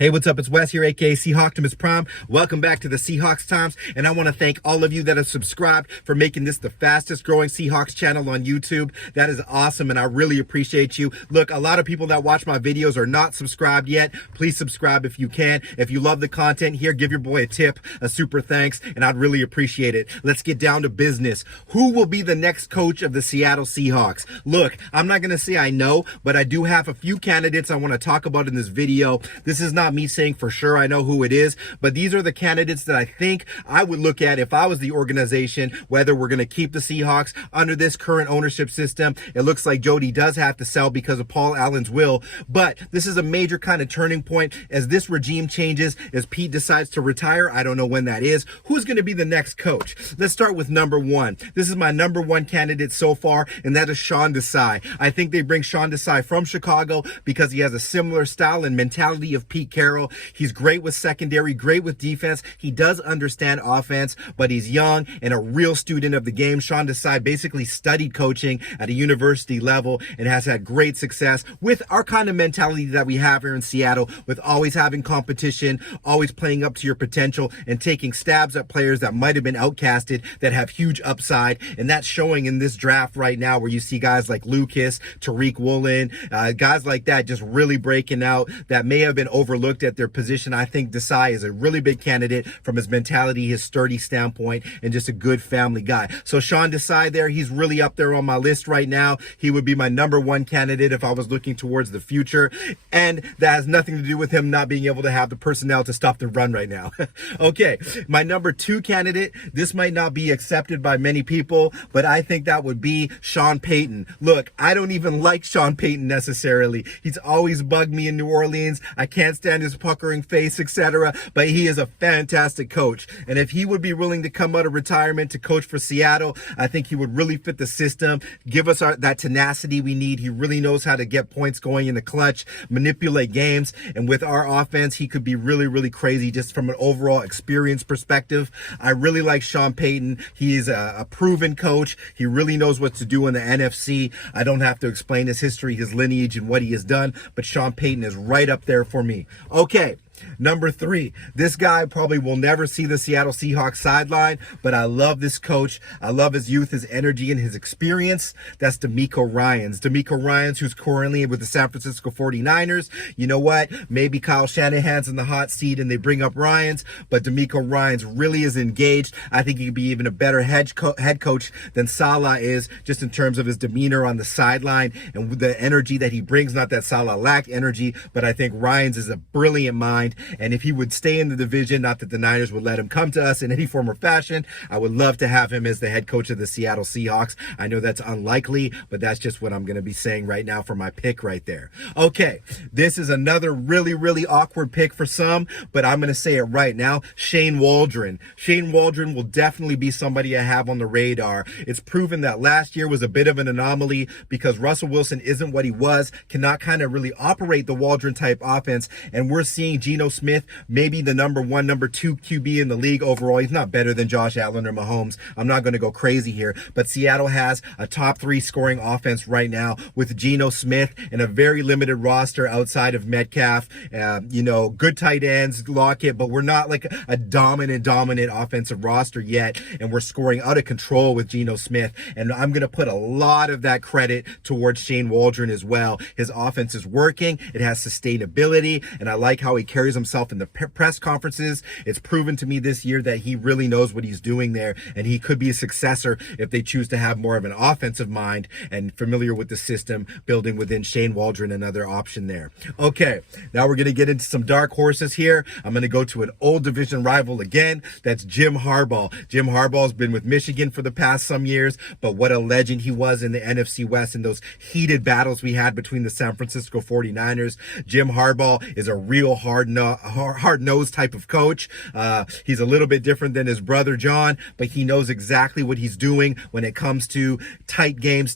Hey, what's up? It's Wes here, aka Seahawktopmist Prime. Welcome back to the Seahawks Times, and I want to thank all of you that have subscribed for making this the fastest growing Seahawks channel on YouTube. That is awesome, and I really appreciate you. Look, a lot of people that watch my videos are not subscribed yet. Please subscribe if you can. If you love the content here, give your boy a tip, a super thanks, and I'd really appreciate it. Let's get down to business. Who will be the next coach of the Seattle Seahawks? Look, I'm not going to say I know, but I do have a few candidates I want to talk about in this video. This is not me saying for sure I know who it is, but these are the candidates that I think I would look at if I was the organization, whether we're going to keep the Seahawks under this current ownership system. It looks like Jody does have to sell because of Paul Allen's will, but this is a major kind of turning point as this regime changes, as Pete decides to retire. I don't know when that is. Who's going to be the next coach? Let's start with number one. This is my number one candidate so far, and that is Sean Desai. I think they bring Sean Desai from Chicago because he has a similar style and mentality of Pete Carroll. He's great with secondary, great with defense. He does understand offense, but he's young and a real student of the game. Sean Desai basically studied coaching at a university level and has had great success with our kind of mentality that we have here in Seattle, with always having competition, always playing up to your potential and taking stabs at players that might have been outcasted that have huge upside. And that's showing in this draft right now, where you see guys like Lucas, Tariq Woolen, guys like that just really breaking out that may have been overlooked at their position. I think Desai is a really big candidate from his mentality, his sturdy standpoint, and just a good family guy. So Sean Desai there, he's really up there on my list right now. He would be my number one candidate if I was looking towards the future. And that has nothing to do with him not being able to have the personnel to stop the run right now. Okay, my number two candidate, this might not be accepted by many people, but I think that would be Sean Payton. Look, I don't even like Sean Payton necessarily. He's always bugged me in New Orleans. I can't stand his puckering face, etc. But he is a fantastic coach. And if he would be willing to come out of retirement to coach for Seattle, I think he would really fit the system, give us that tenacity we need. He really knows how to get points going in the clutch, manipulate games. And with our offense, he could be really, really crazy just from an overall experience perspective. I really like Sean Payton. He is a proven coach. He really knows what to do in the NFC. I don't have to explain his history, his lineage, and what he has done, but Sean Payton is right up there for me. Okay. Number three, this guy probably will never see the Seattle Seahawks sideline, but I love this coach. I love his youth, his energy, and his experience. That's Demeco Ryans. Demeco Ryans, who's currently with the San Francisco 49ers. You know what? Maybe Kyle Shanahan's in the hot seat and they bring up Ryans, but Demeco Ryans really is engaged. I think he could be even a better head coach than Saleh is, just in terms of his demeanor on the sideline and the energy that he brings. Not that Saleh lacked energy, but I think Ryans is a brilliant mind. And if he would stay in the division, not that the Niners would let him come to us in any form or fashion, I would love to have him as the head coach of the Seattle Seahawks. I know that's unlikely, but that's just what I'm going to be saying right now for my pick right there. Okay, this is another really, really awkward pick for some, but I'm going to say it right now. Shane Waldron. Shane Waldron will definitely be somebody I have on the radar. It's proven that last year was a bit of an anomaly because Russell Wilson isn't what he was, cannot kind of really operate the Waldron type offense, and we're seeing Geno Smith, maybe the number one, number two QB in the league overall. He's not better than Josh Allen or Mahomes. I'm not going to go crazy here, but Seattle has a top three scoring offense right now with Geno Smith and a very limited roster outside of Metcalf. Good tight ends, Lockett, but we're not like a dominant offensive roster yet, and we're scoring out of control with Geno Smith. And I'm going to put a lot of that credit towards Shane Waldron as well. His offense is working. It has sustainability, and I like how he carries himself in the press conferences. It's proven to me this year that he really knows what he's doing there, and he could be a successor if they choose to have more of an offensive mind and familiar with the system building within Shane Waldron, another option there. Okay, now we're going to get into some dark horses here. I'm going to go to an old division rival again. That's Jim Harbaugh. Jim Harbaugh's been with Michigan for the past some years, but what a legend he was in the NFC West in those heated battles we had between the San Francisco 49ers. Jim Harbaugh is a real hard-nosed type of coach. He's a little bit different than his brother John, but he knows exactly what he's doing when it comes to tight game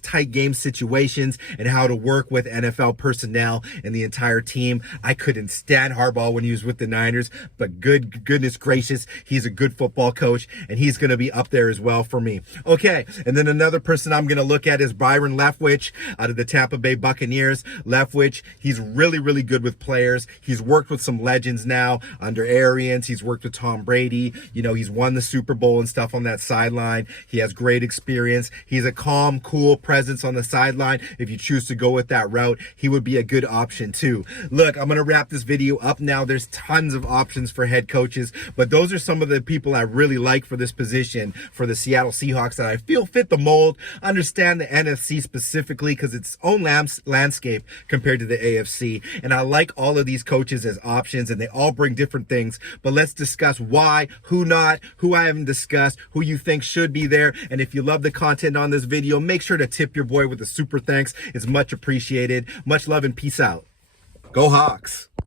situations, and how to work with NFL personnel and the entire team. I couldn't stand Harbaugh when he was with the Niners, but goodness gracious, he's a good football coach, and he's going to be up there as well for me. Okay, and then another person I'm going to look at is Byron Leftwich out of the Tampa Bay Buccaneers. Leftwich, he's really, really good with players. He's worked with some legends now under Arians. He's worked with Tom Brady. You know, he's won the Super Bowl and stuff on that sideline. He has great experience. He's a calm, cool presence on the sideline. If you choose to go with that route, he would be a good option too. Look, I'm going to wrap this video up now. There's tons of options for head coaches, but those are some of the people I really like for this position for the Seattle Seahawks that I feel fit the mold. Understand the NFC specifically because it's own landscape compared to the AFC. And I like all of these coaches as options, and they all bring different things. But let's discuss why, who not, who I haven't discussed, who you think should be there. And if you love the content on this video, make sure to tip your boy with a super thanks. It's much appreciated. Much love and peace out. Go Hawks.